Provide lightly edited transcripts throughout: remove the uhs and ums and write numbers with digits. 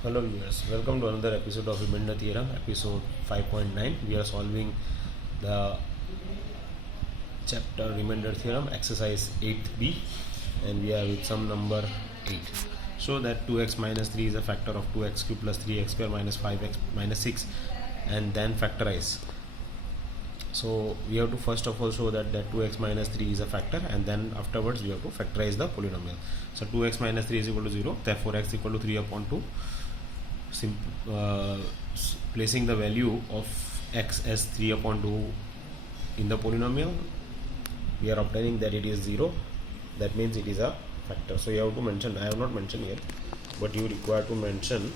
Hello viewers, welcome to another episode of Remainder Theorem, episode 5.9. We are solving the chapter Remainder Theorem, exercise 8b, and we are with sum number 8. Show that 2x minus 3 is a factor of 2x cube plus 3x square minus 5x minus 6, and then factorize. So we have to first of all show that 2x minus 3 is a factor, and then afterwards we have to factorize the polynomial. So 2x minus 3 is equal to 0, therefore x equal to 3 upon 2. Placing the value of x as 3 upon 2 in the polynomial, we are obtaining that it is 0. That means it is a factor. So you have to mention, I have not mentioned here, but you require to mention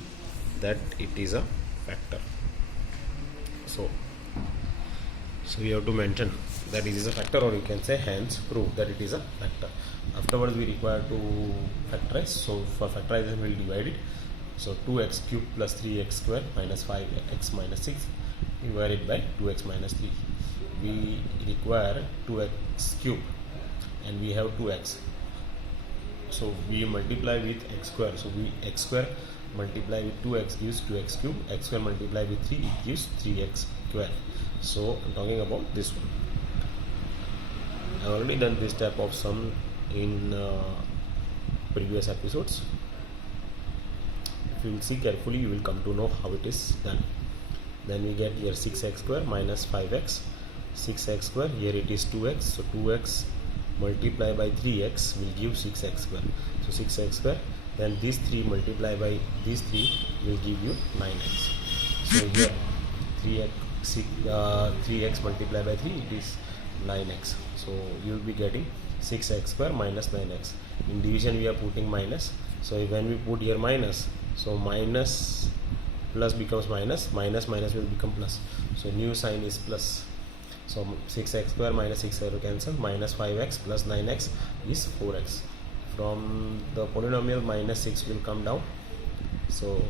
that it is a factor. So you have to mention that it is a factor, or you can say hence prove that it is a factor. Afterwards we require to factorize. So for factorization we will divide it. So 2x cube plus 3x square minus 5x minus 6 divided by 2x minus 3. We require 2x cube and we have 2x. So we multiply with x square. So x square multiply with 2x gives 2x cube. X square multiply with 3, it gives 3x square. So I'm talking about this one. I have already done this type of sum in previous episodes. If you will see carefully, you will come to know how it is done. Then we get here 6x square minus 5x, 6x square, here it is 2x, so 2x multiplied by 3x will give 6x square. So 6x square, then this 3 multiplied by this 3 will give you 9x. So here 3x multiplied by 3, it is 9x. So you will be getting 6x square minus 9x. In division we are putting minus. So when we put here minus, so minus plus becomes minus, minus minus will become plus. So new sign is plus. So 6x square minus 6 will cancel, minus 5x plus 9x is 4x. From the polynomial, minus 6 will come down. So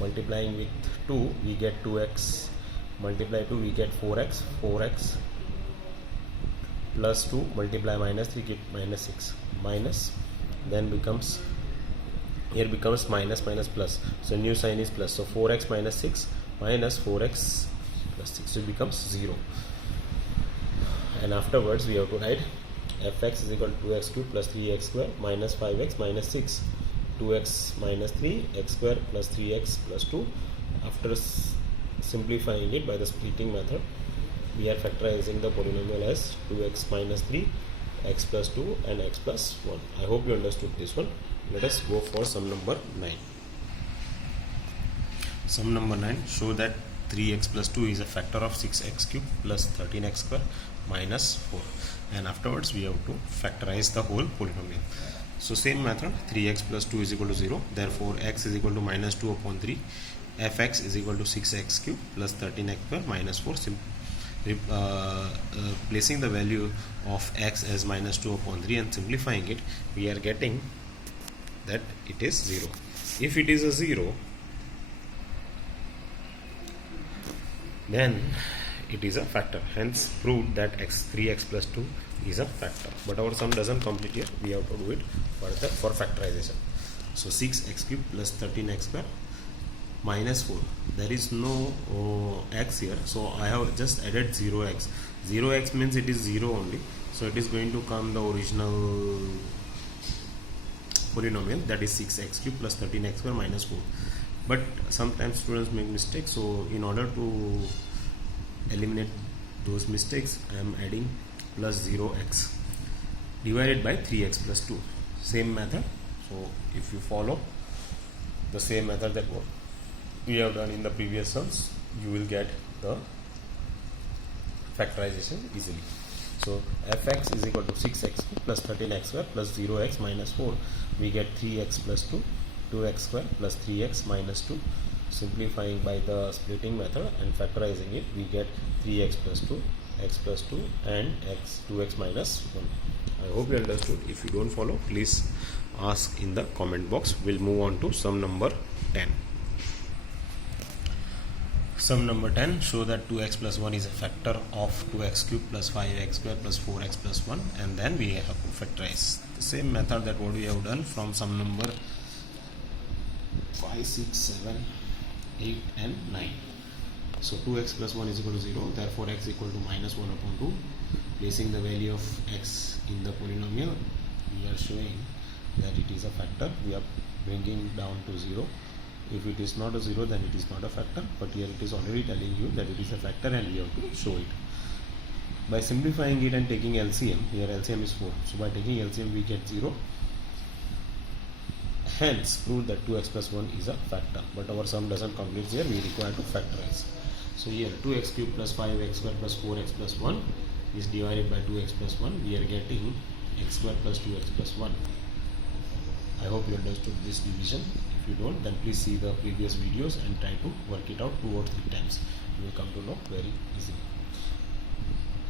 multiplying with 2 we get 2x, multiply 2 we get 4x, 4x plus 2 multiply minus 3 get minus 6, minus then becomes, here becomes minus minus plus, so new sign is plus. So 4x minus 6 minus 4x plus 6, so it becomes 0. And afterwards we have to write fx is equal to 2x cube plus 3x square minus 5x minus 6, 2x minus 3 x square plus 3x plus 2. After simplifying it by the splitting method, we are factorizing the polynomial as 2x minus 3, x plus 2 and x plus 1. I hope you understood this one. Let us go for sum number 9. Sum number 9, show that 3x plus 2 is a factor of 6x cube plus 13x square minus 4. And afterwards we have to factorize the whole polynomial. So same method, 3x plus 2 is equal to 0. Therefore x is equal to minus 2 upon 3. Fx is equal to 6x cube plus 13x square minus 4. Placing the value of x as minus 2 upon 3 and simplifying it, we are getting that it is 0. If it is a 0, then it is a factor. Hence proved that 3x plus 2 is a factor. But our sum doesn't complete here. We have to do it further for factorization. So 6x cube plus 13x square minus 4. There is no x here, so I have just added 0x. 0x means it is 0 only. So it is going to come the original polynomial, that is 6x cube plus 13x square minus 4. But sometimes students make mistakes, so in order to eliminate those mistakes, I am adding plus 0x divided by 3x plus 2. Same method. So if you follow the same method that what we have done in the previous sums, you will get the factorization easily. So fx is equal to 6x plus 13x square plus 0x minus 4. We get 3x plus 2, 2x square plus 3x minus 2. Simplifying by the splitting method and factorizing it, we get 3x plus 2, x plus 2 and 2x minus 1. I hope you understood. If you don't follow, please ask in the comment box. We'll move on to sum number 10. Sum number 10, show that 2x plus 1 is a factor of 2x cube plus 5x square plus 4x plus 1, and then we have to factorize. The same method that what we have done from sum number 5 5, 6, 7, 8 and 9. So 2x plus 1 is equal to 0, therefore x equal to minus 1 upon 2. Placing the value of x in the polynomial, we are showing that it is a factor. We are bringing down to 0. If it is not a 0, then it is not a factor, but here it is already telling you that it is a factor and we have to show it. By simplifying it and taking LCM, here LCM is 4, so by taking LCM we get 0. Hence prove that 2x plus 1 is a factor, but our sum doesn't complete here, we require to factorize. So here 2x cube plus 5x square plus 4x plus 1 is divided by 2x plus 1, we are getting x square plus 2x plus 1. I hope you understood this division. If you don't, then please see the previous videos and try to work it out 2 or 3 times. You will come to know very easily.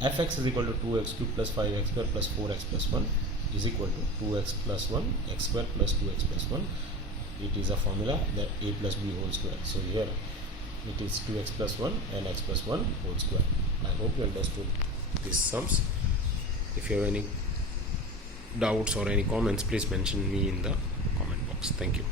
Fx is equal to 2x cube plus 5x square plus 4x plus 1 is equal to 2x plus 1 x square plus 2x plus 1. It is a formula that a plus b whole square. So here it is 2x plus 1 and x plus 1 whole square. I hope you understood these sums. If you have any doubts or any comments, please mention me in the comment box. Thank you.